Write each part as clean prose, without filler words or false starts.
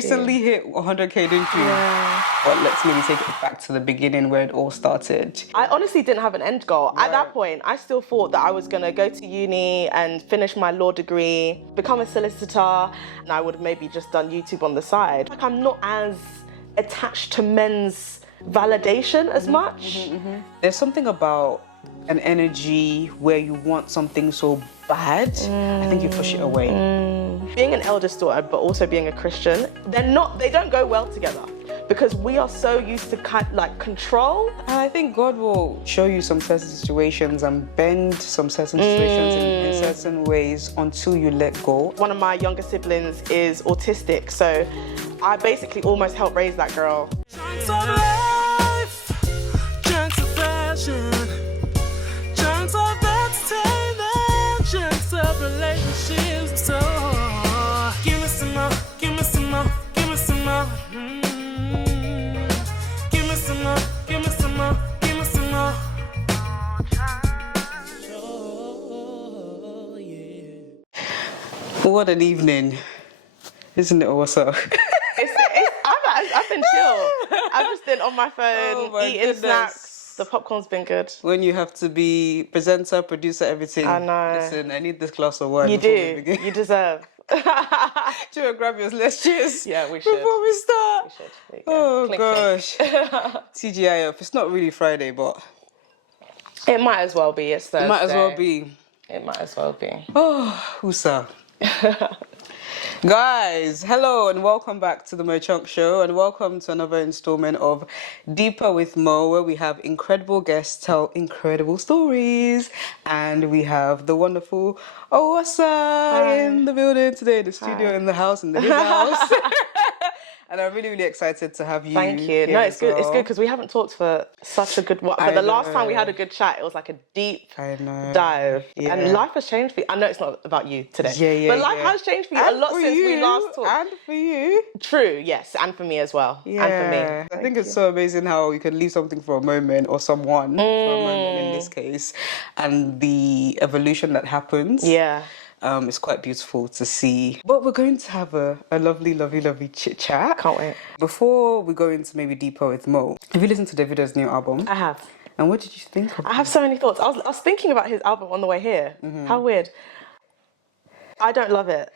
recently hit 100K, didn't you? Yeah. But let's maybe take it back to the beginning where it all started. I honestly didn't have an end goal. Right. At that point, I still thought that I was going to go to uni and finish my law degree, become a solicitor, and I would have maybe just done YouTube on the side. Like, I'm not as attached to men's validation as much. There's something about an energy where you want something so bad, I think you push it away. Being an eldest daughter, but also being a Christian, they don't go well together because we are so used to control. And I think God will show you some certain situations and bend some certain situations in certain ways until you let go. One of my younger siblings is autistic, so I basically almost helped raise that girl. Chunks of life, chunks of passion, chunks of entertainment, chunks of relationships. So give me some more, give me some more, give me some more. Give me some more, give me some more, give me some more. Oh, yeah. What an evening, isn't it, Oghosa? I've been chill. I've just been on my phone, eating goodness. snacks. The popcorn's been good. When you have to be presenter, producer, everything. I know. Listen, I need this glass of wine You before we do. begin. You deserve. Do you want to grab yours? Let's cheers. Yeah, we should. Before we start. We should. There you go. Oh, Clink, gosh. TGIF. It's not really Friday, but clink. It might as well be. It's Thursday. it might as well be. It might as well be. Oh, Usa. Guys, hello and welcome back to the Mo Chunk Show and welcome to another installment of Deeper with Mo, where we have incredible guests tell incredible stories, and we have the wonderful Oghosa in the building today, the studio, in the house, in the big house. And I'm really, really excited to have you. Thank you. here No, it's as good. It's well. good because we haven't talked for such a good while. I But the last time we know. had a good chat, it was like a deep I know. dive. Yeah. And life has changed for you. I know it's not about you today. Yeah, But life yeah. has changed for you And a lot for since we you, last talked. And for you. True, yes. And for me as well. Yeah. And for me. I think it's so amazing how you can leave something for a moment or someone for a moment in this case, and the evolution that happens. Yeah. It's quite beautiful to see. But we're going to have a lovely, lovely, lovely chit chat. Can't wait. Before we go into maybe deeper with Mo, have you listened to Davido's new album? I have. And what did you think of it? I have so many thoughts. I was thinking about his album on the way here. How weird. I don't love it.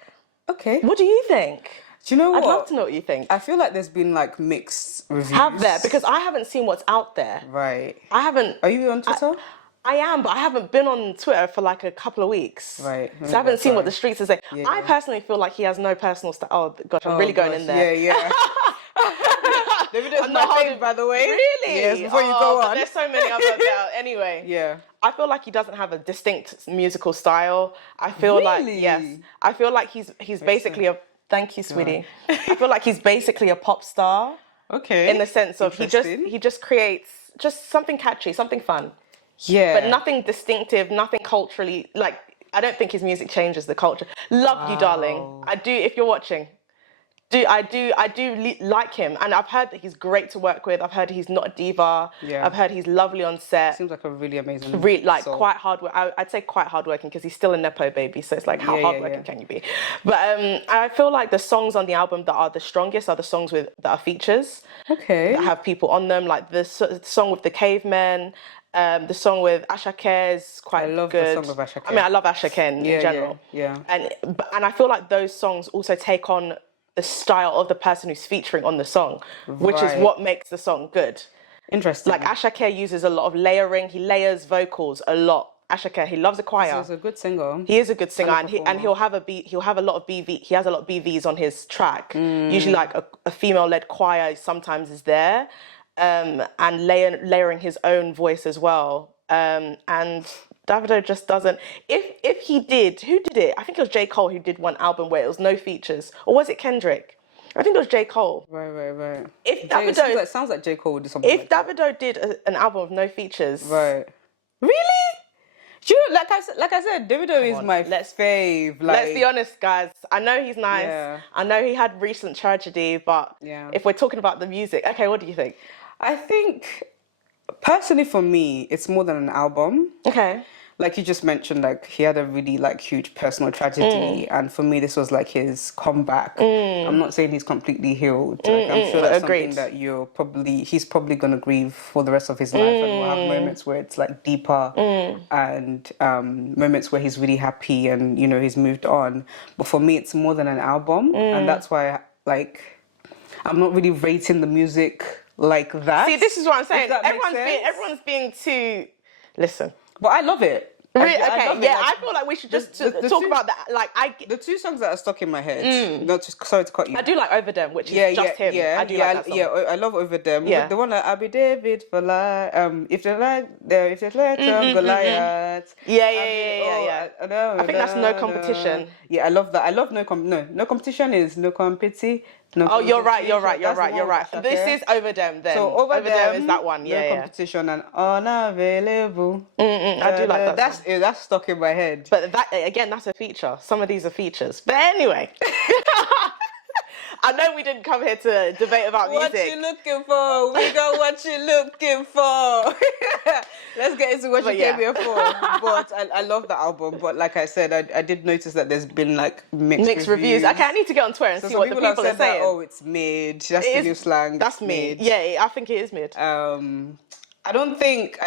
Okay. What do you think? Do you know what? I'd love to know what you think. I feel like there's been like mixed reviews. Have there? Because I haven't seen what's out there. Right. I haven't. Are you on Twitter? I am, but I haven't been on Twitter for like a couple of weeks. Right. So I haven't seen what the Sorry. streets are saying. Yeah, I yeah. personally feel like he has no personal style. Oh, gosh, I'm really going in there. Yeah, yeah. Davido's I'm my not fave, by the way. Really? Yes, before you go but on. There's so many other there. Anyway. Yeah. I feel like he doesn't have a distinct musical style. I feel like, Really? yes. I feel like he's basically a, thank you, sweetie. I feel like he's basically a pop star Okay. in the sense of Interesting. he just creates just something catchy, something fun. Yeah. But nothing distinctive, nothing culturally, like, I don't think his music changes the culture. Love you, darling. I do, if you're watching. I do like him. And I've heard that he's great to work with. I've heard he's not a diva. Yeah. I've heard he's lovely on set. Seems like a really amazing soul. Quite hard work. I'd say quite hardworking because he's still a Nepo baby. So it's like, how hardworking can you be? But I feel like the songs on the album that are the strongest are the songs that are features. Okay. That have people on them. Like the song with the cavemen. The song with Ashake is quite good. I love the song with Ashake. I mean, I love Ashake in general. Yeah. And I feel like those songs also take on the style of the person who's featuring on the song, which is Right. what makes the song good. Interesting. Like Ashake uses a lot of layering. He layers vocals a lot. Ashake, he loves a choir. He's a good singer. He is a good singer, And a and he'll have a lot of BV. He has a lot of BVs on his track. Usually, like a female-led choir sometimes is there, and layering his own voice as well. And Davido just doesn't. If he did, who did it? I think it was J. Cole who did one album where it was no features, or was it Kendrick? I think it was J. Cole. Right. If It sounds like J. Cole would do something. If like that. Davido did an album with no features, Right. Really? Do you know, like I said, Davido is my fave. Like, let's be honest, guys. I know he's nice. Yeah. I know he had recent tragedy, but if we're talking about the music, okay, what do you think? I think, personally for me, it's more than an album. Okay. like you just mentioned, like he had a really like huge personal tragedy, and for me, this was like his comeback. I'm not saying he's completely healed. Like, I'm sure that's Agreed. something that he's probably gonna grieve for the rest of his life, and we'll have moments where it's like deeper, and moments where he's really happy, and you know he's moved on. But for me, it's more than an album, and that's why like I'm not really rating the music like that. See, this is what I'm saying. If that makes sense. Everyone's being too. Listen. But I love it. Really? I Okay, love it. yeah, Like, I feel like we should just the talk two- about that. Like, the two songs that are stuck in my head. Not just sorry to cut you. I do like Over Them, which is just him. I do like that song. Yeah, I love Over Them. Yeah. The one that I'll be David for life. If they like, Goliath. Yeah. I think that's No Competition. Yeah, I love that. I love no competition is no competi. No Oh, you're right. competition. That's the one with Shaka. This is Over Them then. So Over Them Them is that one. no Yeah. competition and unavailable. I do like that That's stuck in my head. But that again, that's a feature. Some of these are features. But anyway. I know we didn't come here to debate about music. What you looking for? We got what you looking for. Let's get into what you came here for. But I love the album. But like I said, I did notice that there's been like mixed reviews. Okay, I need to get on Twitter and see what the people are saying. Oh, it's mid. That's the new slang. That's mid. Yeah, I think it is mid. I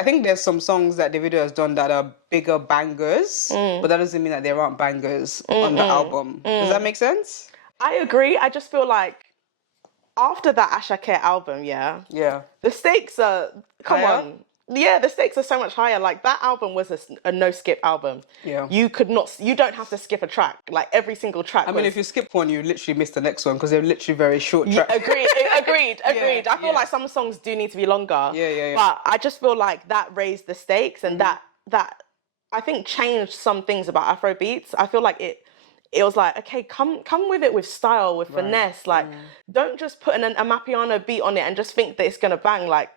think there's some songs that Davido has done that are bigger bangers, but that doesn't mean that there aren't bangers on the album. Does that make sense? I agree. I just feel like after that Ashake album, the stakes are Higher? on. Yeah, the stakes are so much higher. Like that album was a no skip album. Yeah. You don't have to skip a track. Like every single track. I mean, if you skip one, you literally miss the next one because they're literally very short tracks. Agreed. I feel like some songs do need to be longer. Yeah. But I just feel like that raised the stakes and that I think changed some things about Afrobeats. I feel like it was like, okay, come with it with style, with finesse. Like, don't just put a Mapiano beat on it and just think that it's gonna bang. Like,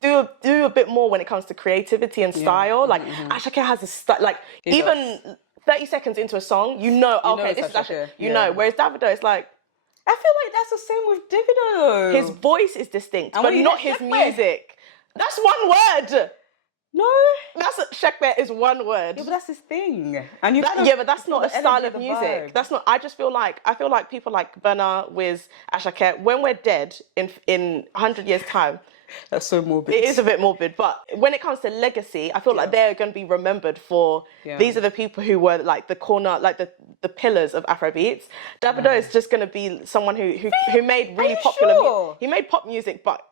do a bit more when it comes to creativity and style. Like, Ashake has a style. Like, even 30 seconds into a song, you know, this is Ashake. You know. Whereas Davido, it's like, I feel like that's the same with Davido. his voice is distinct, And but when you not hear his Shekbe. music. That's one word. No. Shekbe is one word. Yeah, but that's his thing. And you But that's not a style of music. That's not. I feel like people like Burna, Wiz, Ashake, when we're dead in 100 years time. That's so morbid. It is a bit morbid, but when it comes to legacy, I feel like they're going to be remembered for. These are the people who were like the corner, like the pillars of Afrobeats. Davido is just going to be someone who made really popular. Sure? He made pop music, but.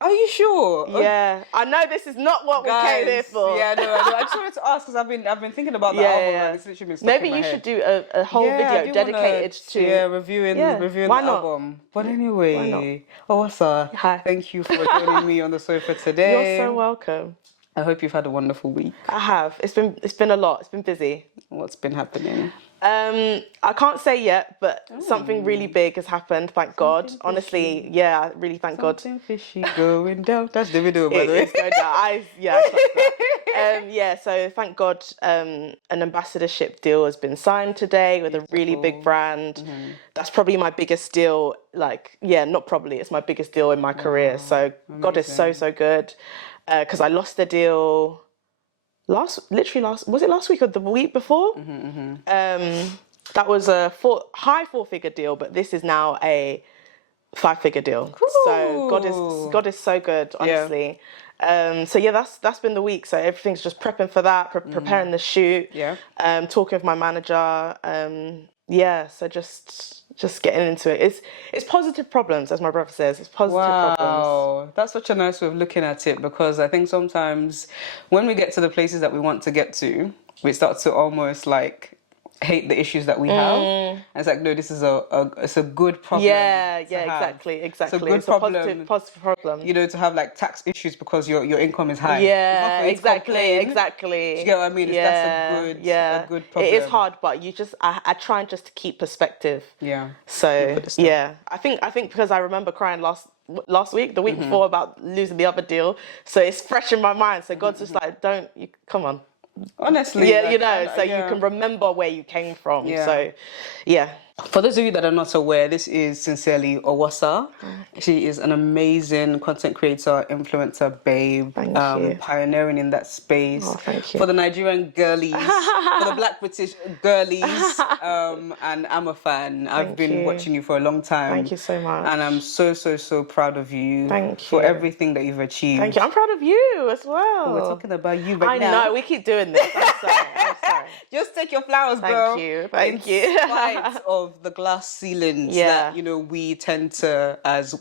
Are you sure? Yeah, I know this is not what we came here for. Yeah, no, I just wanted to ask because I've been thinking about the album and it's literally been stuck Maybe in my you head. should do a whole video dedicated to reviewing the why not? album. But anyway, Oghosa, Hi. thank you for joining me on the sofa today. You're so welcome. I hope you've had a wonderful week. I have. It's been a lot. It's been busy. What's been happening? I can't say yet, but something really big has happened. Thank God. Honestly, I really thank God. Something fishy going down. That's Davido, by the way. It's going down. I clocked that. So thank God, an ambassadorship deal has been signed today with a really big brand. That's probably my biggest deal. Not probably. It's my biggest deal in my career. So God is so good. Because I lost the deal was it last week or the week before? That was a high 4-figure deal, but this is now a 5-figure deal. Cool. So God is so good, honestly. That's been the week. So everything's just prepping for that, preparing the shoot. Talking with my manager. So just getting into it. It's positive problems, as my brother says. It's positive problems. Wow, that's such a nice way of looking at it, because I think sometimes when we get to the places that we want to get to, we start to almost like hate the issues that we have. And it's like, no, this is it's a good problem. Exactly. It's a good problem. Positive problem. You know, to have like tax issues because your income is high. Yeah, exactly. Do you get what I mean? That's a good problem. It is hard, but I try just to keep perspective. Yeah. So I think because I remember crying last week, the week before, about losing the other deal, so it's fresh in my mind. So God's just like, come on. Honestly. You can remember where you came from. So For those of you that are not aware, this is sincerely Oghosa. She is an amazing content creator, influencer, babe, Thank you. pioneering in that space. Oh, thank you. For the Nigerian girlies, for the Black British girlies, and I'm a fan. I've Thank been you. watching you for a long time. Thank you so much. And I'm so, so, so proud of you. Thank for you. everything that you've achieved. Thank you. I'm proud of you as well. We're talking about you right I now. know, we keep doing this. I'm sorry. I'm sorry. Just take your flowers, Thank girl. you. Thank you. In spite of the glass ceilings that, we tend to, as,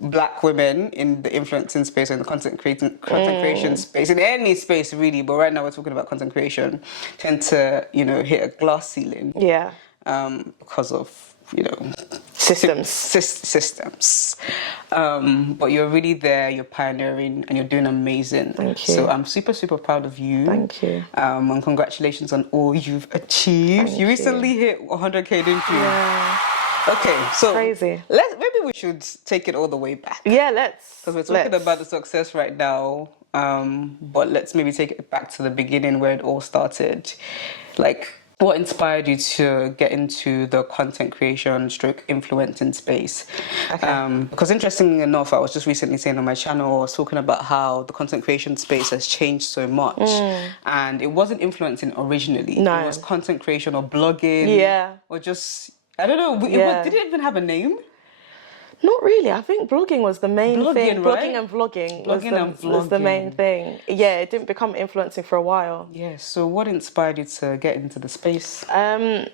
Black women in the influencing space and the content creation space, in any space really, but right now we're talking about content creation, tend to, hit a glass ceiling. Yeah. Because of, systems. But you're really there, you're pioneering, and you're doing amazing. Thank you. So I'm super, super proud of you. Thank you. And congratulations on all you've achieved. Thank you recently hit 100K, didn't you? Yeah. Okay, so Crazy. Maybe we should take it all the way back. Yeah, let's. Because we're talking about the success right now, but let's maybe take it back to the beginning where it all started. Like, what inspired you to get into the content creation stroke influencing space? Okay. Because interestingly enough, I was just recently saying on my channel, I was talking about how the content creation space has changed so much. And it wasn't influencing originally. No. It was content creation or blogging. Yeah. Or just, I don't know, did it even have a name? Not really. I think blogging was the main thing. Right? Blogging and vlogging Blogging was the main thing. Yeah, it didn't become influencing for a while. Yeah, so what inspired you to get into the space?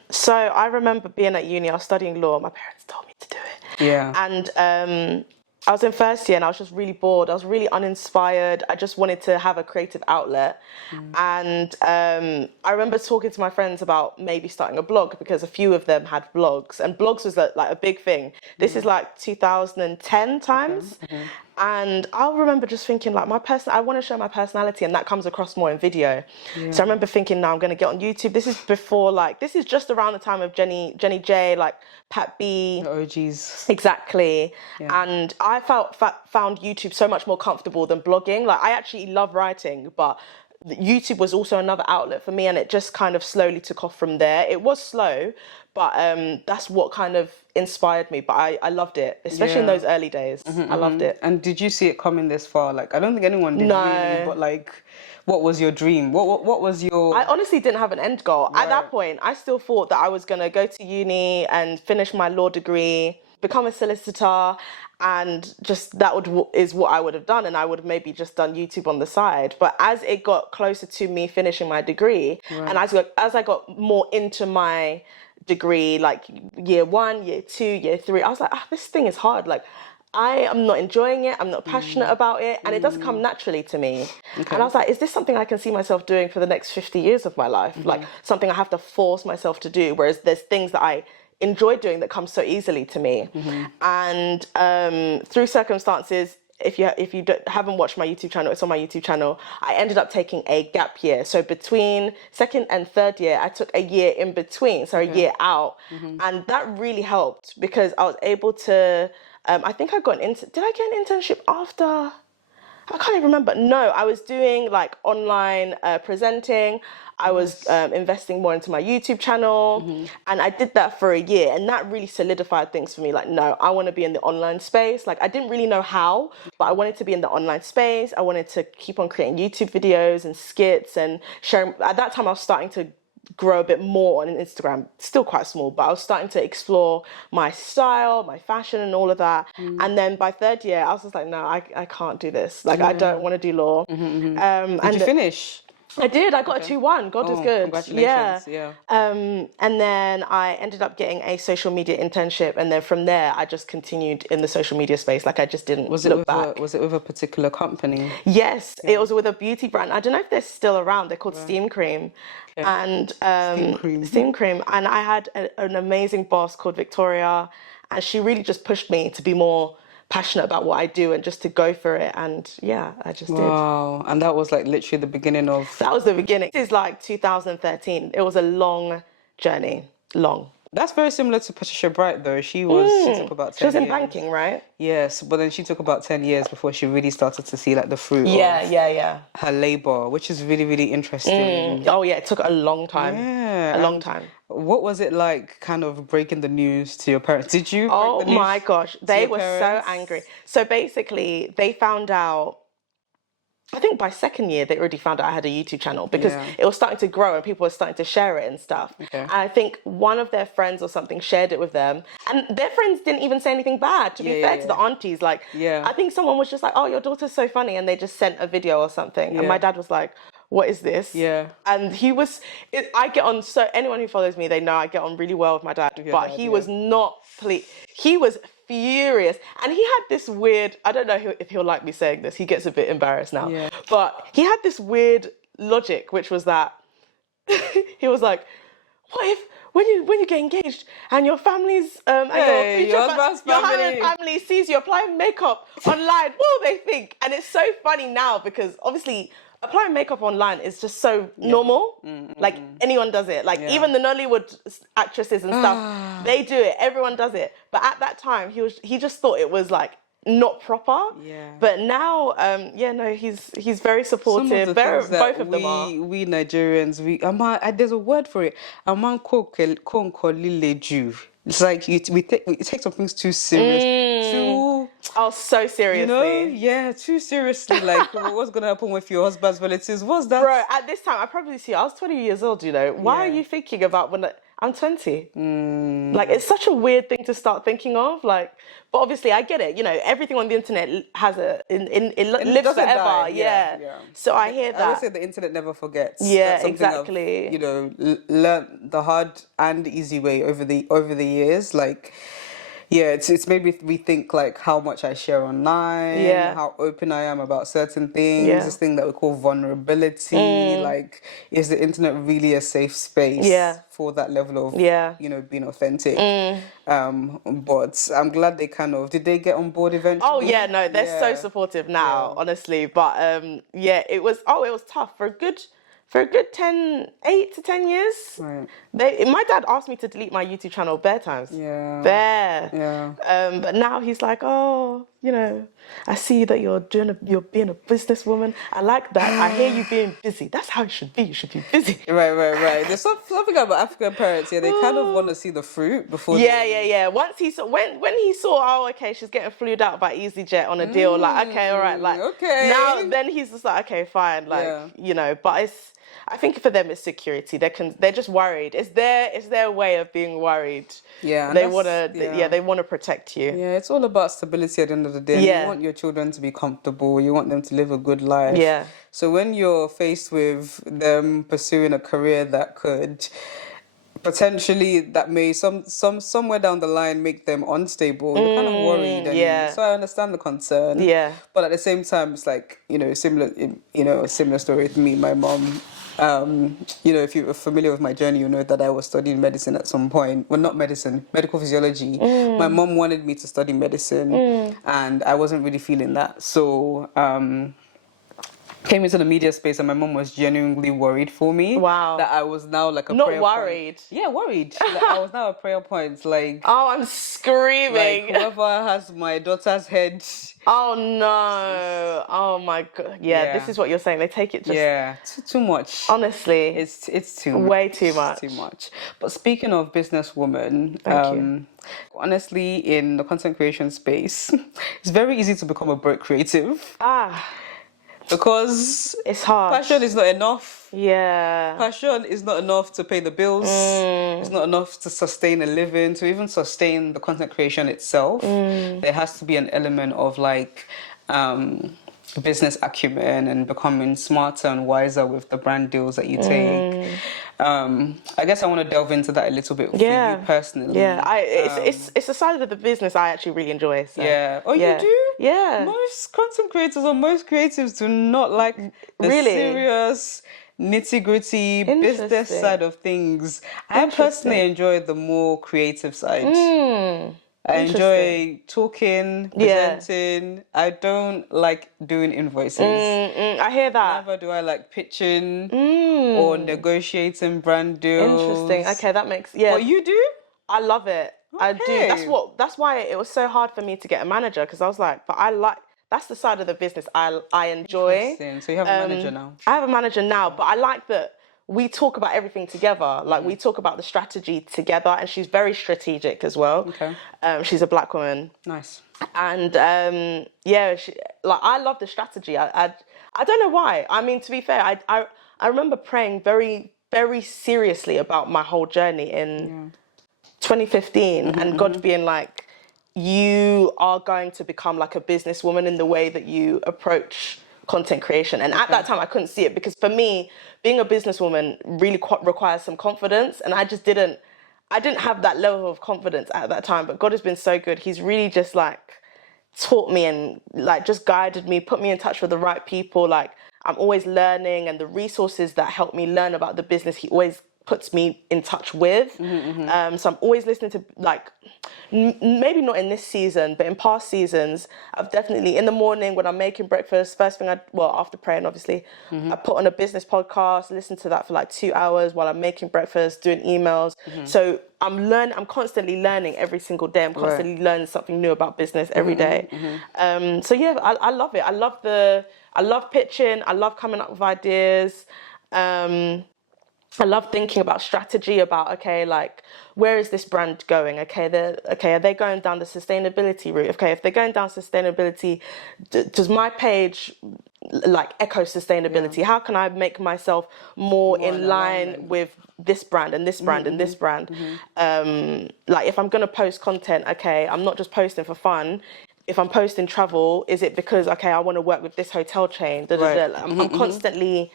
So I remember being at uni, I was studying law, my parents told me to do it. Yeah. And I was in first year and I was just really bored. I was really uninspired. I just wanted to have a creative outlet. And I remember talking to my friends about maybe starting a blog because a few of them had blogs. And blogs was like a big thing. This is like 2010 times. And I remember just thinking like I want to show my personality, and that comes across more in video. So I remember thinking, now I'm going to get on YouTube. This is this is just around the time of Jenny J, like Pat B. The OGs. Exactly. And I found YouTube so much more comfortable than blogging. Like I actually love writing, but YouTube was also another outlet for me, and it just kind of slowly took off from there. It was slow, but that's what kind of inspired me. But I loved it, especially in those early days. I loved it. And did you see it coming this far? Like, I don't think anyone did really, but like, what was your dream? What was your... I honestly didn't have an end goal. At that point, I still thought that I was going to go to uni and finish my law degree, become a solicitor, and just is what I would have done, and I would have maybe just done YouTube on the side. But as it got closer to me finishing my degree, and as I got more into my degree, like year 1, year 2, year 3, I was like, this thing is hard. Like, I am not enjoying it, I'm not passionate about it, and it doesn't come naturally to me. And I was like, is this something I can see myself doing for the next 50 years of my life? Like, something I have to force myself to do, whereas there's things that I enjoy doing that come so easily to me. And through circumstances, if you haven't watched my YouTube channel, it's on my YouTube channel, I ended up taking a gap year. So between second and third year, I took a year in between, so a year out. And that really helped because I was able to, I think I got did I get an internship after? I can't even remember. No, I was doing like online presenting. I was investing more into my YouTube channel, and I did that for a year, and that really solidified things for me. Like, no, I want to be in the online space. Like, I didn't really know how, but I wanted to be in the online space. I wanted to keep on creating YouTube videos and skits and sharing. At that time, I was starting to grow a bit more on Instagram, still quite small, but I was starting to explore my style, my fashion and all of that. And then by third year, I was just like, no, I can't do this. Like, I don't want to do law. Did you finish? I did. I got a 2-1. God is good. Congratulations. Yeah. And then I ended up getting a social media internship, and then from there I just continued in the social media space. Like, I just didn't look back. Was it with a particular company? Yes, it was with a beauty brand. I don't know if they're still around. They're called Steam Cream. And Steam Cream. And I had an amazing boss called Victoria, and she really just pushed me to be more passionate about what I do and just to go for it. And yeah, I just did. Wow. And that was like literally the beginning of... That was the beginning. This is like 2013. It was a long journey. Long. That's very similar to Patricia Bright though. She took about 10 years. She was in banking, right? Yes, but then she took about 10 years before she really started to see like the fruit of her labour, which is really, really interesting. Oh yeah, it took a long time. Yeah. A long time. what was it like kind of breaking the news to your parents? Did you break Oh the news my gosh, to they your were so parents? angry. So basically, they found out, I think by second year, they already found out I had a YouTube channel because Yeah. it was starting to grow and people were starting to share it and stuff. Okay. And I think one of their friends or something shared it with them. And their friends didn't even say anything bad, to be fair to the aunties. Like, Yeah. I think someone was just like, oh, your daughter's so funny. And they just sent a video or something. And Yeah. my dad was like, what is this? Yeah. And he was, I get on, so anyone who follows me, they know I get on really well with my dad. But he was not pleased. He was furious. And he had this weird, I don't know if he'll like me saying this, he gets a bit embarrassed now. Yeah. But he had this weird logic, which was that he was like, what if when you get engaged and your family's and your husband's family. family sees you applying makeup online, what will they think? And it's so funny now because obviously applying makeup online is just so normal. Like anyone does it. Like even the Nollywood actresses and stuff, they do it. Everyone does it. But at that time, he just thought it was like not proper. Yeah. But now, he's very supportive. Some of the things that Both of them are. we Nigerians, there's a word for it. It's like we take some things too serious, too. Oh, so seriously. You know, yeah, too seriously. Like, what's gonna happen with your husband's relatives? What's that? Bro, at this time, I probably see. I was 20 years old. You know, why are you thinking about when I'm 20? Like, it's such a weird thing to start thinking of. Like, but obviously, I get it. You know, everything on the internet has it lives doesn't forever. die. Yeah. So I hear that. I would say the internet never forgets. Yeah, That's something exactly. I've, learned the hard and the easy way over the years. Like, yeah, it's made me rethink like how much I share online, how open I am about certain things. This thing that we call vulnerability. Like, is the internet really a safe space for that level of being authentic? But I'm glad they did they get on board eventually? Oh yeah, no, they're so supportive now, honestly. But it was tough for a good 8 to 10 years. Right. My dad asked me to delete my YouTube channel bare times. Yeah. But now he's like, oh, I see that you're being a businesswoman. I like that. I hear you being busy. That's how you should be. You should be busy. Right. There's something about African parents. Yeah, they kind of want to see the fruit before. Yeah. Once he saw, when he saw, oh, okay, she's getting flued out by EasyJet on a deal. Like, okay, all right. Like, now then he's just like, okay, fine. Like, but I think for them it's security. They're just worried. It's their way of being worried. Yeah, they want to protect you. Yeah, it's all about stability at the end of the day. You want your children to be comfortable. You want them to live a good life. Yeah. So when you're faced with them pursuing a career that could potentially somewhere down the line make them unstable, you're kind of worried. And so I understand the concern. Yeah. But at the same time, it's like a similar story with me, my mom. If you're familiar with my journey, you know that I was studying medicine at some point. Well, not medicine, medical physiology. My mom wanted me to study medicine, and I wasn't really feeling that. So came into the media space, and my mom was genuinely worried for me. Wow. That I was now like a not prayer worried. Point. Yeah, worried. Like, I was now a prayer point. Like, oh, I'm screaming. Like, whoever has my daughter's head. Oh no! Oh my god! Yeah, this is what you're saying. They take it just too much. Honestly, it's too much. Way too much. Too much. But speaking of businesswoman, Thank you. Honestly, in the content creation space, it's very easy to become a broke creative. Because it's hard. Passion is not enough. Yeah. Passion is not enough to pay the bills. It's not enough to sustain a living, to even sustain the content creation itself. There has to be an element of like business acumen and becoming smarter and wiser with the brand deals that you take. I guess I want to delve into that a little bit for you personally. Yeah, it's a side of the business I actually really enjoy. So. Yeah. Oh, you do? Yeah. Most content creators or most creatives do not like the serious nitty-gritty business side of things. I personally enjoy the more creative side. I enjoy talking, presenting. I don't like doing invoices. I hear that. Never do I like pitching or negotiating brand deals. Interesting. Okay, that makes But you do? I love it. Okay. I do. That's why it was so hard for me to get a manager, because I was like, but that's the side of the business I enjoy. Interesting. So you have a manager now? I have a manager now, but I like that we talk about everything together. Like we talk about the strategy together, and she's very strategic as well. Okay. She's a black woman. Nice. And I love the strategy. I don't know why. I mean, to be fair, I remember praying very, very seriously about my whole journey in 2015, and God being like, you are going to become like a businesswoman in the way that you approach content creation. And at that time, I couldn't see it, because for me, being a businesswoman really requires some confidence, and I didn't have that level of confidence at that time. But God has been so good. He's really just like taught me and like just guided me, put me in touch with the right people. Like I'm always learning, and the resources that help me learn about the business, he always puts me in touch with. So I'm always listening to, like, maybe not in this season, but in past seasons, I've definitely, in the morning when I'm making breakfast, first thing after praying, obviously, I put on a business podcast, listen to that for like 2 hours while I'm making breakfast, doing emails. So I'm constantly learning every single day. I'm constantly learning something new about business every day. So yeah, I love it. I love pitching. I love coming up with ideas. I love thinking about strategy, about, okay, like, where is this brand going? Okay, are they going down the sustainability route? Okay, if they're going down sustainability, does my page like echo sustainability? How can I make myself more in line with this brand and this brand and this brand? Like, if I'm going to post content, okay, I'm not just posting for fun. If I'm posting travel, is it because, okay, I want to work with this hotel chain? I'm constantly...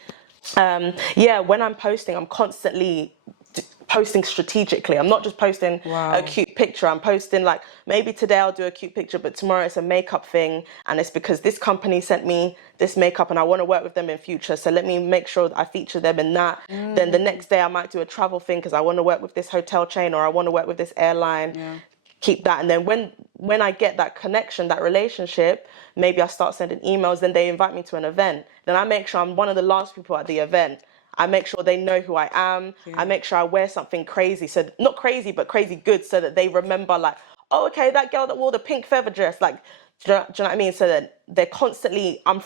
when I'm posting, I'm constantly posting strategically. I'm not just posting a cute picture. I'm posting, like, maybe today I'll do a cute picture, but tomorrow it's a makeup thing, and it's because this company sent me this makeup and I want to work with them in future, so let me make sure that I feature them in that. Then the next day I might do a travel thing because I want to work with this hotel chain, or I want to work with this airline. Keep that. And then when I get that connection, that relationship, maybe I start sending emails, then they invite me to an event. Then I make sure I'm one of the last people at the event. I make sure they know who I am. I make sure I wear something crazy. So not crazy, but crazy good, so that they remember, like, oh, okay, that girl that wore the pink feather dress. Like, do you know what I mean? So that they're constantly, I'm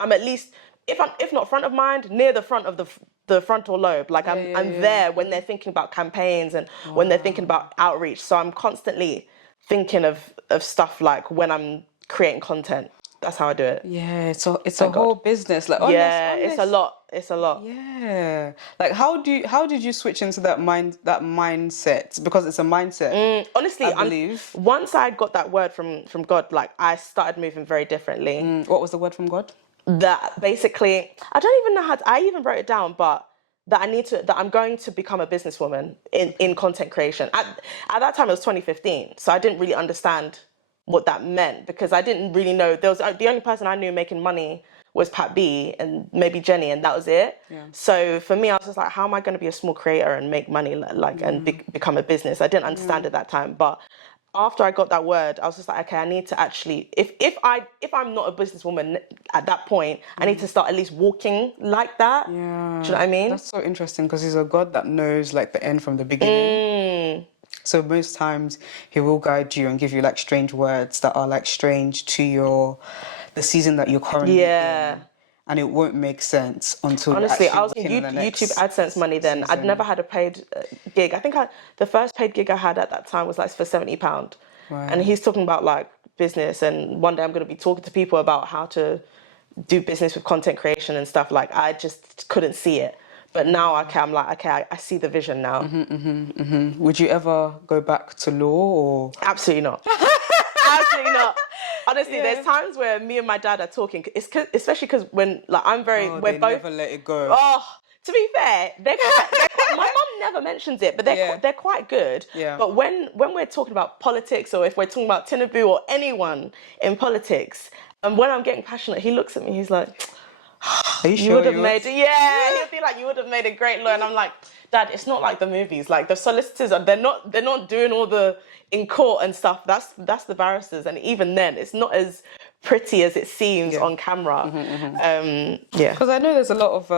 at least, if not front of mind, near the front of the frontal lobe. Like I'm there when they're thinking about campaigns and when they're thinking about outreach. So I'm constantly thinking of stuff, like, when I'm creating content. That's how I do it. Yeah, it's a whole business. Like, it's a lot. It's a lot. Yeah. Like, how did you switch into that mindset? Because it's a mindset. Honestly, I believe. Once I got that word from God, like, I started moving very differently. What was the word from God? That basically, I don't even know I even wrote it down, but that I'm going to become a businesswoman in content creation. At that time, it was 2015, so I didn't really understand what that meant, because I didn't really know. The only person I knew making money was Pat B and maybe Jenny, and that was it. So for me, I was just like, how am I going to be a small creator and make money, like, and become a business? I didn't understand at that time, but after I got that word, I was just like, okay, I need to actually, if I'm not a businesswoman at that point, I need to start at least walking like that. Yeah. Do you know what I mean? That's so interesting, because he's a God that knows, like, the end from the beginning. So most times he will guide you and give you, like, strange words that are, like, strange to the season that you're currently in. And it won't make sense until honestly, I was in YouTube AdSense money then. Season. I'd never had a paid gig. I think the first paid gig I had at that time was like for £70. Right. And he's talking about, like, business, and one day I'm going to be talking to people about how to do business with content creation and stuff. Like, I just couldn't see it. But now, I'm like, okay, I see the vision now. Would you ever go back to law, or? Absolutely not. Absolutely not. Honestly, there's times where me and my dad are talking, especially because when, like, I'm very, we're they both... never let it go. Oh, to be fair, my mum never mentions it, but they're quite good. Yeah. But when we're talking about politics, or if we're talking about Tinubu or anyone in politics, and when I'm getting passionate, he looks at me, he's like... Are you sure would have made it? Yeah, he'll be like, you would have made a great lawyer. And I'm like, Dad, it's not like the movies. Like, the solicitors they're not doing all the in court and stuff. That's the barristers, and even then, it's not as pretty as it seems on camera. Because I know there's a lot of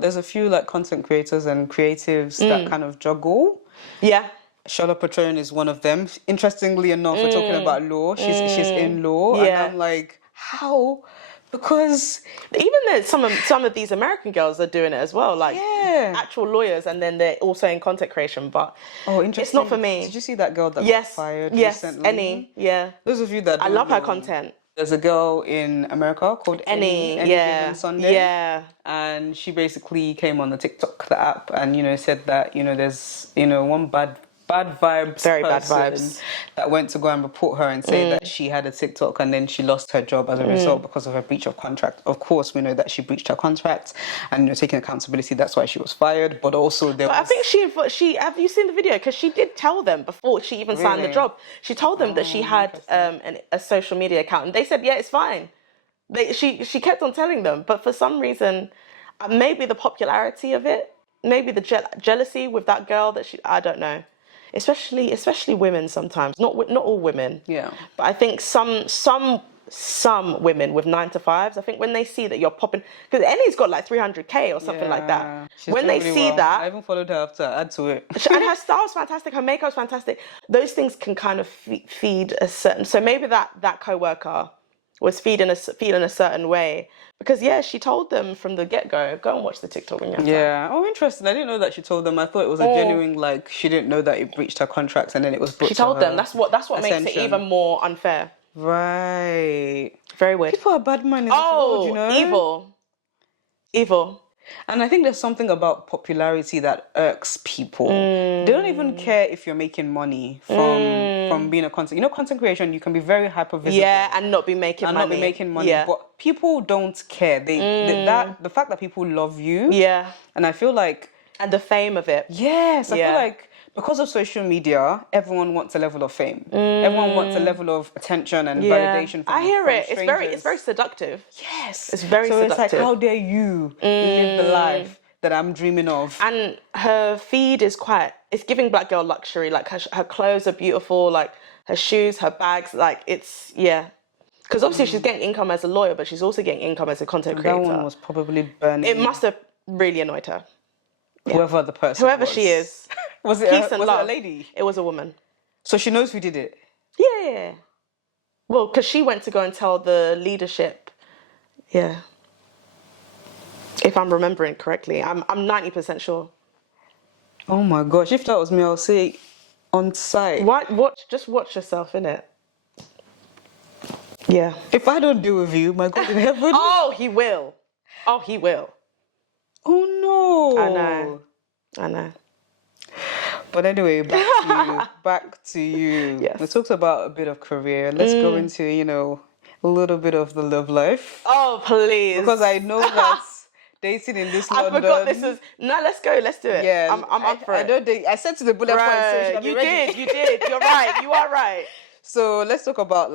there's a few, like, content creators and creatives that kind of juggle. Yeah. Shola Patron is one of them. Interestingly enough, we're talking about law. She's in law, and I'm like, how? Because Even though some of these American girls are doing it as well, like actual lawyers, and then they're also in content creation. But interesting. it's not for me. Did you see that girl that got Yes, fired yes, recently? Any, yeah. Those of you that I don't love her know, content. There's a girl in America called Any, Any yeah, Given Sunday. yeah. And she basically came on the TikTok, the app, and said that there's one bad vibes, Very bad person vibes. that went to go and report her and say that she had a TikTok and then she lost her job as a result because of her breach of contract. Of course, we know that she breached her contract and taking accountability. That's why she was fired. But also But I think she have you seen the video? Because she did tell them before she even signed the Really? job. She told them that she had a social media account, and they said, yeah, it's fine. She kept on telling them, but for some reason, maybe the popularity of it, maybe the jealousy with that girl that I don't know. Especially women sometimes, not all women. Yeah. But I think some women with 9 to 5s, I think when they see that you're popping, because Ellie's got like 300K or something like that. She's When doing they really see well. that, I even followed her after, add to it. and her style's fantastic, her makeup's fantastic. Those things can kind of feed a certain. So maybe that co-worker was feeding a certain way, because she told them from the get-go, go and watch the TikTok when you have time. Yeah. Oh, interesting. I didn't know that she told them. I thought it was a genuine, like, she didn't know that it breached her contracts and then it was brought She to told her them. That's what makes it attention. even more unfair. Right. Very weird. People are bad men in this world, Evil. And I think there's something about popularity that irks people. They don't even care if you're making money from being a content. Content creation, you can be very hyper visible. Yeah, and not be making money. Yeah. But people don't care. The fact that people love you. Yeah. And I feel like. And the fame of it. Yes, I feel like because of social media, everyone wants a level of fame. Everyone wants a level of attention and validation. I hear it. Strangers. It's very seductive. Yes, it's very seductive. It's like, how dare you live the life that I'm dreaming of? And her feed is it's giving black girl luxury. Like her clothes are beautiful. Like her shoes, her bags. Like it's Because obviously she's getting income as a lawyer, but she's also getting income as a content creator. That one was probably burning. It must have really annoyed her. Whoever the person Whoever was. she is. Was it Peace and love. It a lady? It was a woman. So she knows who did it? Yeah. Well, because she went to go and tell the leadership. Yeah. If I'm remembering correctly. I'm 90% sure. Oh my gosh. If that was me, I'll say on site. Just watch yourself, innit? Yeah. If I don't deal with you, my God in heaven. Oh, he will. Oh, he will. Oh no. I know. But anyway, back to you. Yes. We talked about a bit of career. Let's go into, a little bit of the love life. Oh, please. Because I know that dating in this London. I forgot this was... No, let's go. Let's do it. Yeah. I'm up for it. I said to the bullet point, so you did. You're right. You are right. So let's talk about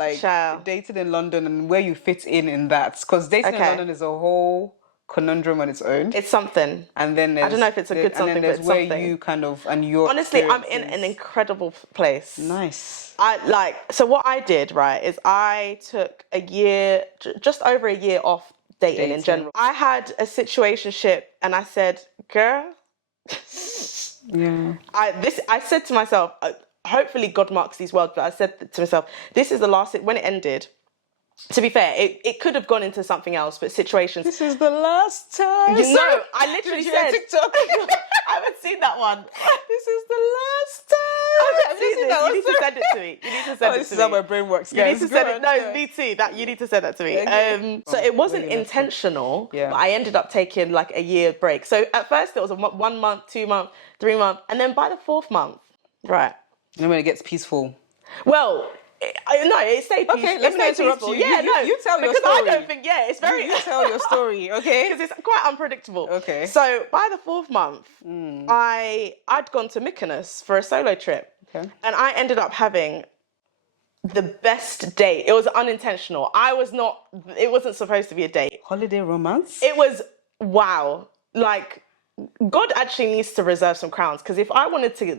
dating in London and where you fit in that. Because dating in London is a whole conundrum on its own. It's something. And then I don't know if it's a good something, and then there's but it's where something. you kind of and your honestly, I'm in an incredible place. Nice. So what I did, right, is I took a year, just over a year off dating in general. I had a situationship and I said, girl, I said to myself, hopefully God marks these words, but I said to myself, this is the last, when it ended, to be fair, it could have gone into something else, but situations. This is the last time. I literally said TikTok. I haven't seen that one. This is the last time. I haven't seen that. You need to send it to me. You need to send it to me. This is how my brain works. You need to send it. No, me too. You need to send that to me. Okay. So it wasn't intentional. Yeah. But I ended up taking like a year break. So at first it was a 1 month, 2 month, 3 month, and then by the 4th month, right. And then when it gets peaceful. Well. It stayed peaceful. Okay, let me interrupt you. Yeah, you tell your story. Because I don't think, it's very... You tell your story, okay? Because it's quite unpredictable. Okay. So by the 4th month, I'd gone to Mykonos for a solo trip. Okay. And I ended up having the best date. It was unintentional. It wasn't supposed to be a date. Holiday romance? It was, wow. Like, God actually needs to reserve some crowns. Because if I wanted to,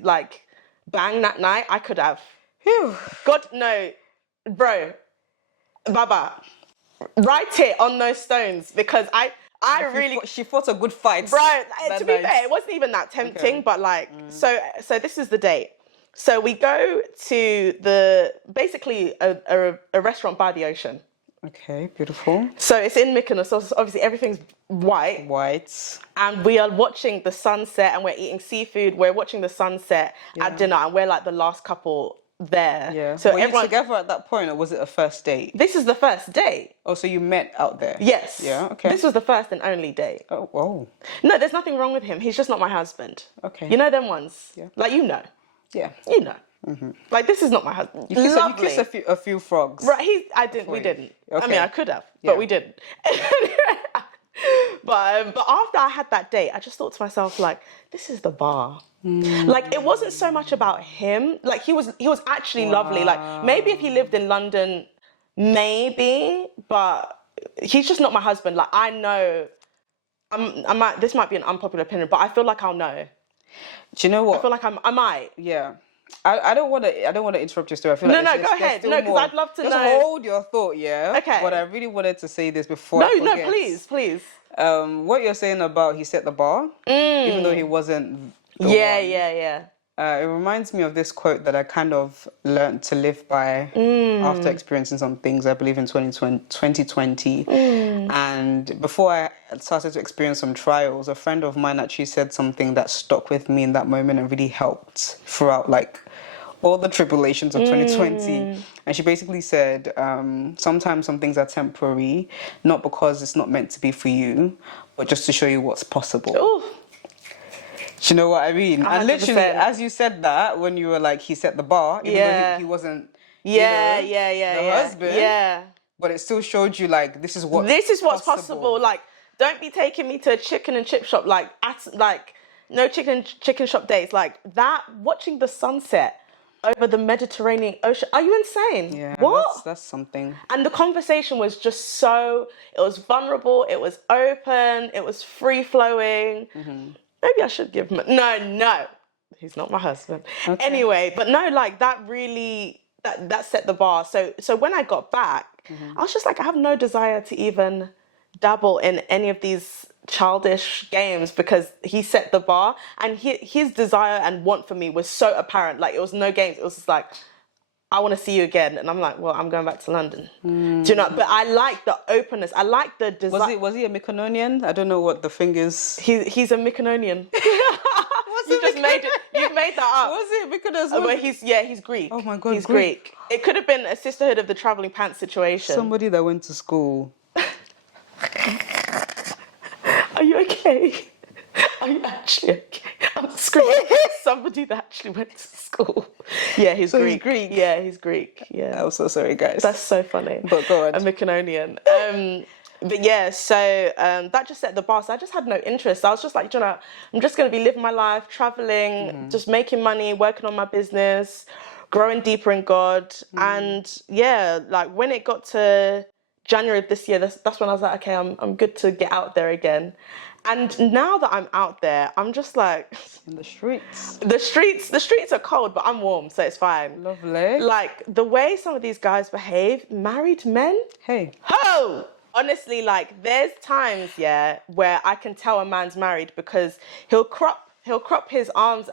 bang that night, I could have. Phew. God, no, bro, Baba, write it on those stones because she fought a good fight, bro. To be fair, it wasn't even that tempting, but so this is the date. So we go to basically a restaurant by the ocean. Okay, beautiful. So it's in Mykonos, so obviously everything's white. White. And we are watching the sunset and we're eating seafood. We're watching the sunset at dinner and we're like the last couple there. Yeah. So Were everyone, you together at that point, or was it a first date? this is the first date. Oh, so you met out there? Yes. Yeah, okay. This was the first and only date. Oh, whoa. No, there's nothing wrong with him. He's just not my husband. Okay. You know them ones? Yeah. Like, you know. Yeah. You know. Like, this is not my husband. You kiss, Lovely. you kiss a few frogs. Right, we didn't. I mean, Okay. I could have, Yeah. but we didn't. But after I had that date, I just thought to myself, like, this is the bar. Like, it wasn't so much about him. Like, he was actually lovely. Like, maybe if he lived in London, maybe, but he's just not my husband. Like, I know, this might be an unpopular opinion, but I feel like I'll know. Do you know what? I feel like I might. Yeah. I don't want to interrupt your story. I feel like No, there's go there's ahead. still No, because more. I'd love to Just know. hold your thought, yeah. Okay. But I really wanted to say this before I No, forget. please. What you're saying about he set the bar, even though he wasn't. The one. Yeah. It reminds me of this quote that I kind of learned to live by after experiencing some things, I believe in 2020. And before I started to experience some trials, a friend of mine actually said something that stuck with me in that moment and really helped throughout like all the tribulations of 2020. And she basically said, sometimes some things are temporary, not because it's not meant to be for you, but just to show you what's possible. Ooh. Do you know what I mean? 100%. And literally, as you said that, when you were like, he set the bar, even though he wasn't the husband, but it still showed you like, this is what's possible. Like, don't be taking me to a chicken and chip shop, like no chicken shop dates, like that, watching the sunset over the Mediterranean Ocean. Are you insane? Yeah, what? That's something. And the conversation was just it was vulnerable, it was open, it was free flowing. Maybe I should give him no, he's not my husband. Okay. Anyway, but no, like that really, that set the bar. So when I got back, I was just like, I have no desire to even dabble in any of these childish games because he set the bar, and his desire and want for me was so apparent. Like, it was no games. It was just like, I want to see you again. And I'm like, well, I'm going back to London. Do you know? But I like the openness. I like the desire. Was he a Mykononian? I don't know what the fingers. He's a Mykononian. You just made it. You made that up. Was it Mykonos? Well, he's Greek. Oh my God, he's Greek. It could have been a sisterhood of the traveling pants situation. Somebody that went to school. Are you okay? Are you actually okay? I'm screaming. Somebody that actually went to school. Yeah, he's Greek. He's Greek. Yeah, he's Greek. Yeah. I'm so sorry, guys. That's so funny. But go on. A Mykononian. But yeah, so that just set the bar. So I just had no interest. I was just like, you know, I'm just going to be living my life, traveling, just making money, working on my business, growing deeper in God. And yeah, like when it got to January of this year, that's when I was like, okay, I'm good to get out there again. And now that I'm out there, I'm just like... In the streets. The streets are cold, but I'm warm, so it's fine. Lovely. Like, the way some of these guys behave, married men... Hey. Ho! Honestly, like, there's times, where I can tell a man's married because he'll crop his hands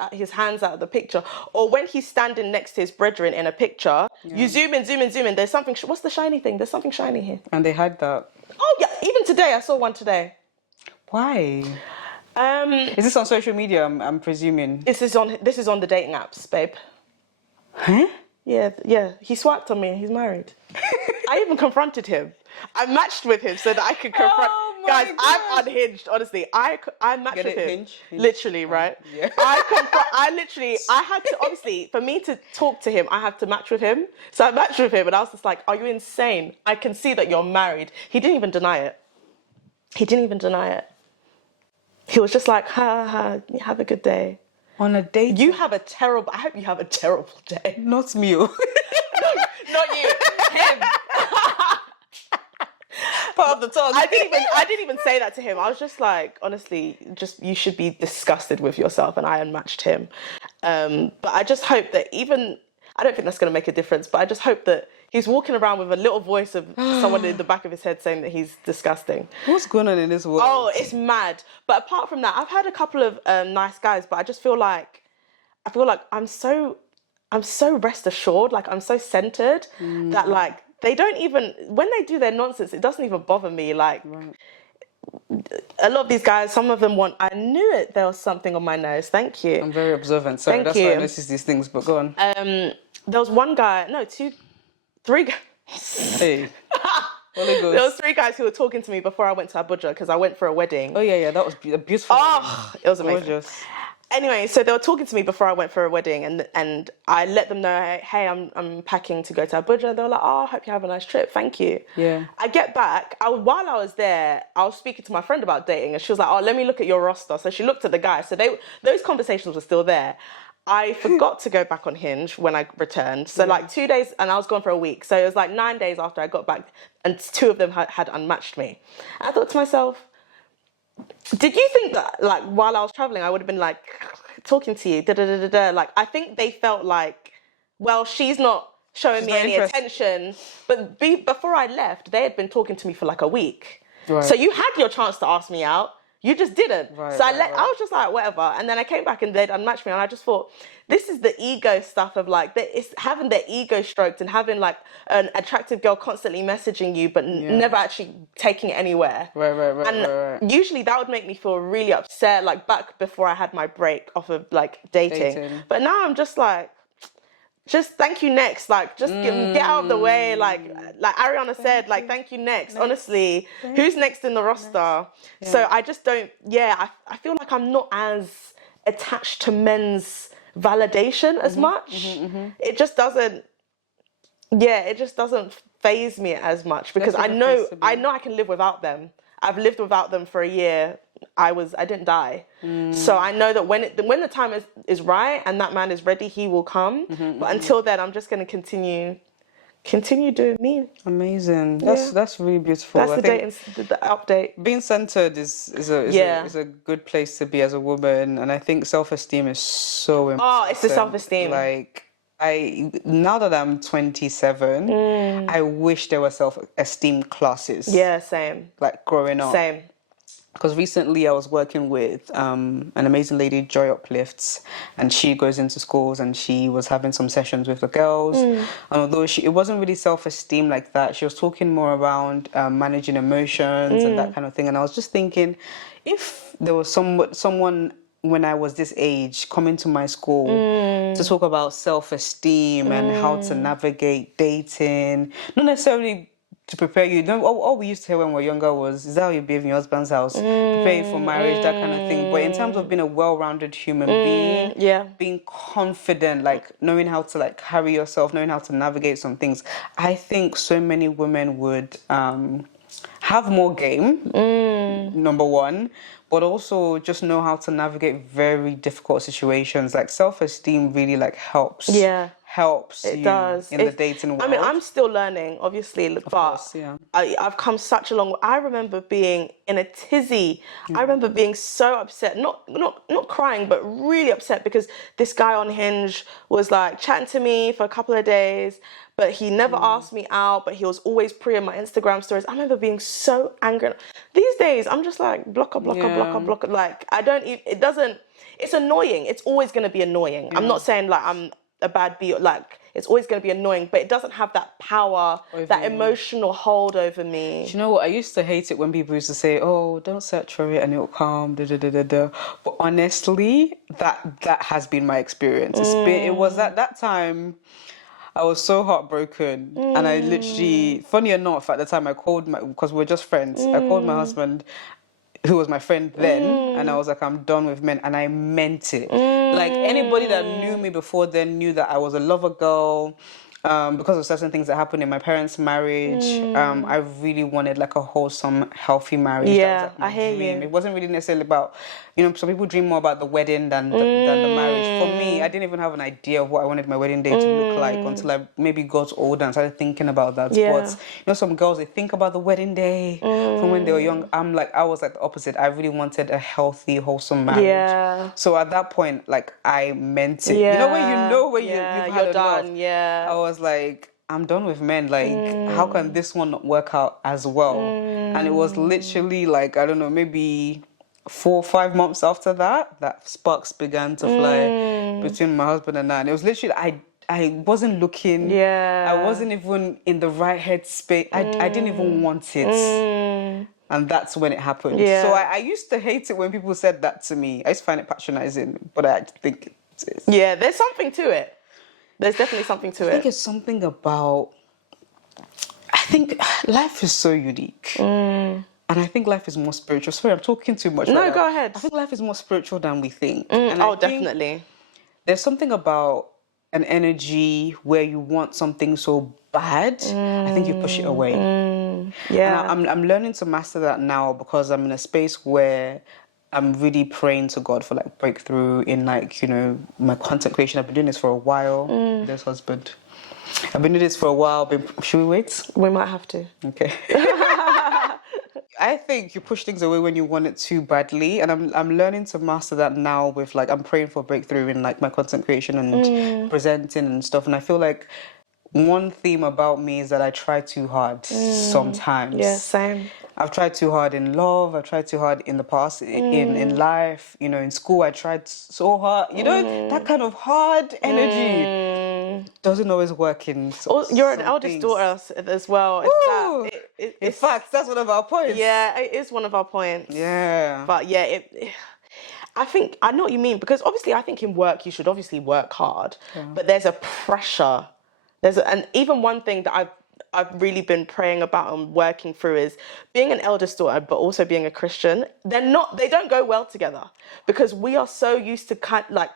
out of the picture, or when he's standing next to his brethren in a picture, you zoom in. There's something. What's the shiny thing? There's something shiny here. And they had that. Oh yeah, even today I saw one today. Why? Is this on social media? I'm presuming. This is on the dating apps, babe. Huh? Yeah. He swiped on me. He's married. I even confronted him. I matched with him so that I could confront. Oh my Guys, God. I'm unhinged. Honestly, I matched Get with it, him. hinge? Literally, right? Yeah. I had to, obviously, for me to talk to him, I had to match with him. So I matched with him, and I was just like, "Are you insane? I can see that you're married." He didn't even deny it. He was just like, "Ha, have a good day." On a date? I hope you have a terrible day. Not me. Not you, him. Part of the tongue. I didn't even say that to him. I was just like, honestly, you should be disgusted with yourself, and I unmatched him. But I just hope that I don't think that's going to make a difference, but I just hope that he's walking around with a little voice of someone in the back of his head saying that he's disgusting. What's going on in this world? Oh, it's mad. But apart from that, I've had a couple of nice guys, but I just feel like I'm so rest assured, like I'm so centered that like they don't even, when they do their nonsense, it doesn't even bother me. Like, a lot of these guys, some of them I knew it, there was something on my nose. Thank you. I'm very observant. Sorry, that's why I notice these things, but go on. There was one guy, no, three guys. Hey. There was 3 guys who were talking to me before I went to Abuja because I went for a wedding. Oh, yeah, that was a beautiful wedding. It was amazing. Gorgeous. Anyway, so they were talking to me before I went for a wedding, and I let them know, hey, I'm packing to go to Abuja. They were like, oh, I hope you have a nice trip. Thank you. Yeah. I get back. While I was there, I was speaking to my friend about dating, and she was like, oh, let me look at your roster. So she looked at the guy. So those conversations were still there. I forgot to go back on Hinge when I returned. So like 2 days, and I was gone for a week. So it was like 9 days after I got back, and 2 of them had unmatched me. I thought to myself, did you think that, like, while I was traveling, I would have been like talking to you, Like, I think they felt like, well, she's not showing me any attention. But before I left, they had been talking to me for like a week. Right. So you had your chance to ask me out. You just didn't. Right, so I was just like, whatever. And then I came back and they'd unmatched me. And I just thought, this is the ego stuff of like, it's having their ego stroked and having like an attractive girl constantly messaging you, but never actually taking it anywhere. Right. Usually that would make me feel really upset, like back before I had my break off of like dating. But now I'm just like, just thank you next, like just get out of the way, like Ariana said, like thank you next. Honestly, who's next in the roster? Yeah. So I just don't, I feel like I'm not as attached to men's validation as much. It just doesn't, it just doesn't faze me as much because I know I can live without them. I've lived without them for a year. I didn't die. So I know that when the time is right and that man is ready, he will come. But until then, I'm just going to continue doing me. Amazing. That's really beautiful. That's the update. Being centered is a good place to be as a woman, and I think self-esteem is so important. Oh, it's the self-esteem. Like, now that I'm 27, I wish there were self-esteem classes. Yeah, same. Like growing up. Same. Because recently I was working with an amazing lady, Joy Uplifts, and she goes into schools and she was having some sessions with the girls. And although it wasn't really self-esteem like that, she was talking more around managing emotions and that kind of thing. And I was just thinking, if there was someone when I was this age coming to my school to talk about self-esteem and how to navigate dating, not necessarily to prepare you. All we used to hear when we were younger was, is that how you behave in your husband's house? Prepare you for marriage, that kind of thing. But in terms of being a well-rounded human being, being confident, like knowing how to like carry yourself, knowing how to navigate some things, I think so many women would have more game, number one, but also just know how to navigate very difficult situations. Like self-esteem really like helps. Yeah. Helps it you does. In the dating world. I mean, I'm still learning, obviously, but I've come such a long way. I remember being in a tizzy. I remember being so upset, not crying, but really upset because this guy on Hinge was like chatting to me for a couple of days, but he never asked me out, but he was always pre on my Instagram stories. I remember being so angry. These days, I'm just like, blocker. Like, it's annoying. It's always going to be annoying. I'm not saying like I'm a bad beat, like it's always going to be annoying, but it doesn't have that power, that emotional hold over me. Do you know what? I used to hate it when people used to say, oh, don't search for it and it'll come, But honestly, that has been my experience. It was at that time, I was so heartbroken. And I literally, funny enough, at the time I called because we were just friends, I called my husband, who was my friend then, and I was like, I'm done with men, and I meant it. Like, anybody that knew me before then knew that I was a lover girl. Because of certain things that happened in my parents' marriage, I really wanted like a wholesome, healthy marriage. Yeah, that was like I hear you. It wasn't really necessarily about, some people dream more about the wedding than the marriage. For me, I didn't even have an idea of what I wanted my wedding day to look like until I maybe got older and started thinking about that. Yeah. But some girls, they think about the wedding day from when they were young. I was like the opposite. I really wanted a healthy, wholesome marriage. Yeah. So at that point, like I meant it. Yeah. When you've had done. enough. Yeah. I was like, I'm done with men. Like, how can this one not work out as well? And it was literally like, I don't know, maybe 4 or 5 months after that sparks began to fly between my husband and I. And it was literally, I wasn't looking. Yeah. I wasn't even in the right headspace. I didn't even want it. And that's when it happened. Yeah. So I used to hate it when people said that to me. I used to find it patronizing, but I think it is. Yeah, there's something to it. There's definitely something to I it. think it's something about... I think life is so unique. And I think life is more spiritual. Sorry, I'm talking too much. No, right go now. ahead. I think life is more spiritual than we think. And I think Definitely. there's something about an energy where you want something so bad, I think you push it away. Yeah. And I'm learning to master that now because I'm in a space where I'm really praying to God for like breakthrough in like, you know, my content creation. I've been doing this for a while. This husband. I've been doing this for a while. Should we wait? We might have to. Okay. I think you push things away when you want it too badly, and I'm learning to master that now with like I'm praying for breakthrough in like my content creation and presenting and stuff. And I feel like one theme about me is that I try too hard sometimes. Yeah, same. I've tried too hard in love. I've tried too hard in the past, in life. You know, in school, I tried so hard. You know, that kind of hard energy doesn't always work in. You're an eldest daughter as well. Ooh, in fact, that's one of our points. Yeah, it is one of our points. Yeah. But yeah, I think I know what you mean, because obviously I think in work you should obviously work hard, but there's a pressure. And even one thing that I've really been praying about and working through is being an eldest daughter, but also being a Christian. They don't go well together, because we are so used to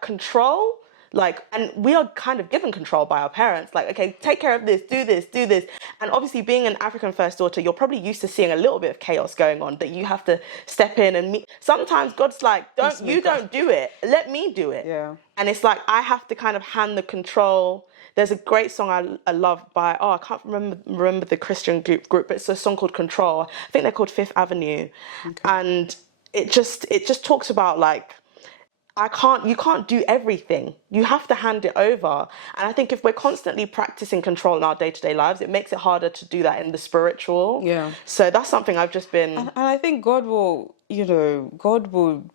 control, and we are kind of given control by our parents. Like, okay, take care of this, do this, do this. And obviously being an African first daughter, you're probably used to seeing a little bit of chaos going on that you have to step in and meet. Sometimes God's like, don't do it. Let me do it. Yeah. And it's like, I have to kind of hand the control. There's a great song I love by, I can't remember the Christian group, but it's a song called Control. I think they're called Fifth Avenue. Okay. And it just talks about like, you can't do everything. You have to hand it over. And I think if we're constantly practicing control in our day-to-day lives, it makes it harder to do that in the spiritual. Yeah. So that's something I've just been... And I think God will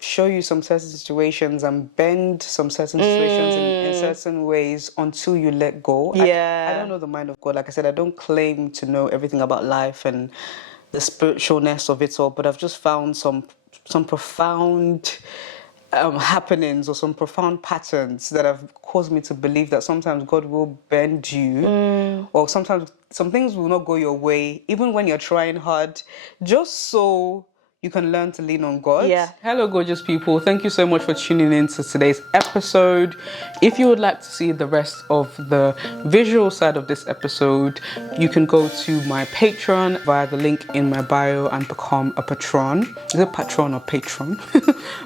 show you some certain situations and bend some certain situations in certain ways until you let go. Yeah. I don't know the mind of God. Like I said, I don't claim to know everything about life and the spiritualness of it all, but I've just found some profound happenings or some profound patterns that have caused me to believe that sometimes God will bend you, or sometimes some things will not go your way, even when you're trying hard, just so you can learn to lean on God. Yeah. Hello, gorgeous people. Thank you so much for tuning in to today's episode. If you would like to see the rest of the visual side of this episode, you can go to my Patreon via the link in my bio and become a patron. Is it patron or patron?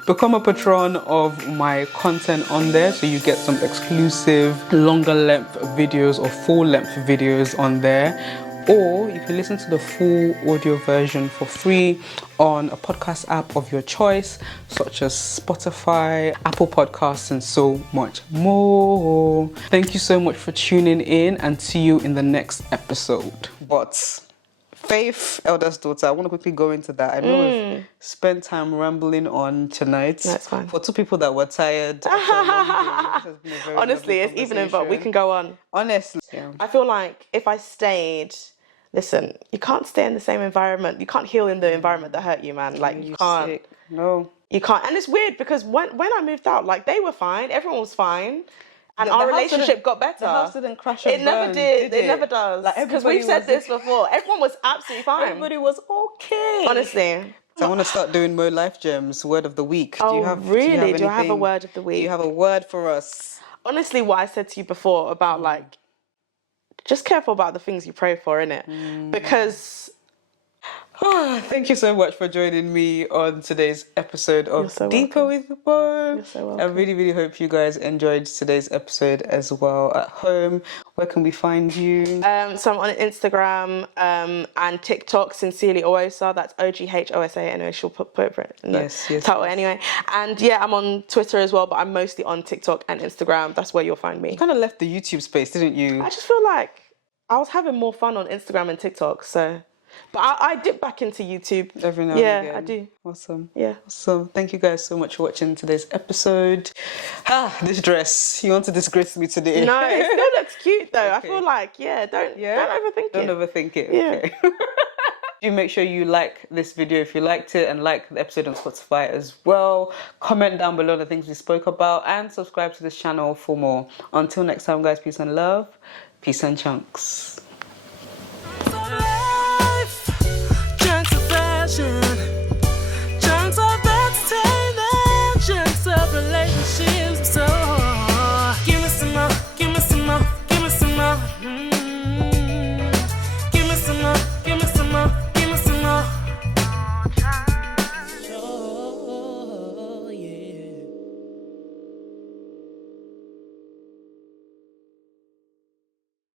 Become a patron of my content on there, so you get some exclusive longer length videos or full length videos on there. Or you can listen to the full audio version for free on a podcast app of your choice, such as Spotify, Apple Podcasts, and so much more. Thank you so much for tuning in, and see you in the next episode. But Faith, eldest daughter, I want to quickly go into that. I know we've spent time rambling on tonight. That's fine. For two people that were tired. Honestly, it's evening, but we can go on. Honestly. Yeah. I feel like if I stayed... Listen, you can't stay in the same environment. You can't heal in the environment that hurt you, man. Like, you can't. Sick. No. You can't. And it's weird because when I moved out, like, they were fine. Everyone was fine. And our relationship got better. The house didn't crash and It never burn, did. did It never does. Like, because we've said this before. Everyone was absolutely fine. Everybody was okay. Honestly. So I want to start doing more life gems, word of the week. Oh, do you have really? Do I have a word of the week? Do you have a word for us? Honestly, what I said to you before about like, just careful about the things you pray for, innit? Because... thank you so much for joining me on today's episode of Deeper with Bo. You're so welcome. I really, really hope you guys enjoyed today's episode as well at home. Where can we find you? So I'm on Instagram and TikTok, Sincerely Oghosa. That's Oghosa. Anyway, she'll put it in the title anyway. And yeah, I'm on Twitter as well, but I'm mostly on TikTok and Instagram. That's where you'll find me. You kind of left the YouTube space, didn't you? I just feel like I was having more fun on Instagram and TikTok, so... But I dip back into YouTube. Every now and again. Yeah, I do. Awesome. Yeah. Awesome. Thank you guys so much for watching today's episode. This dress. You want to disgrace me today? No, it still looks cute though. Okay. I feel like, don't overthink it. Don't overthink it. Yeah. Okay. Do make sure you like this video if you liked it, and like the episode on Spotify as well. Comment down below the things we spoke about, and subscribe to this channel for more. Until next time, guys, peace and love. Peace and chunks.